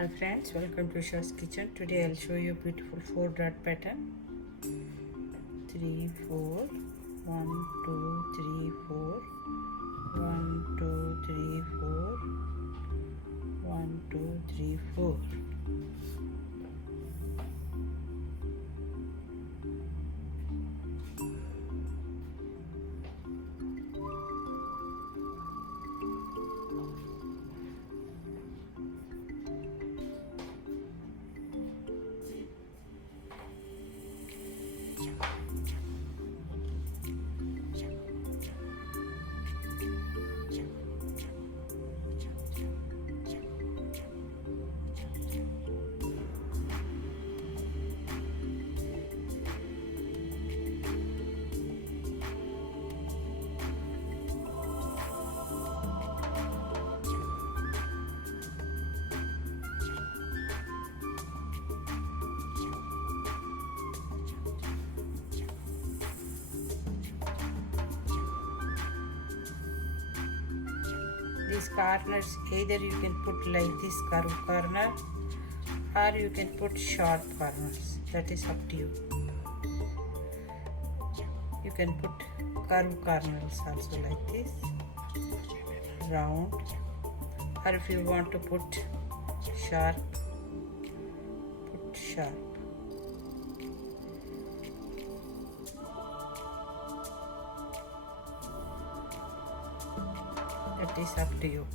Hi friends, welcome to Sha's Kitchen. Today I'll show you a beautiful 4-dot pattern. 3, 4, 1, 2, 3, 4, 1, 2, 3, 4, 1, 2, 3, 4. These corners, either you can put like this curved corner or you can put sharp corners. That is up to you. You can put curved corners also like this, round, or if you want to put sharp, put sharp. That is up to you.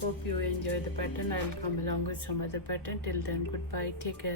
Hope you enjoy the pattern. I will come along with some other pattern. Till then, goodbye. Take care.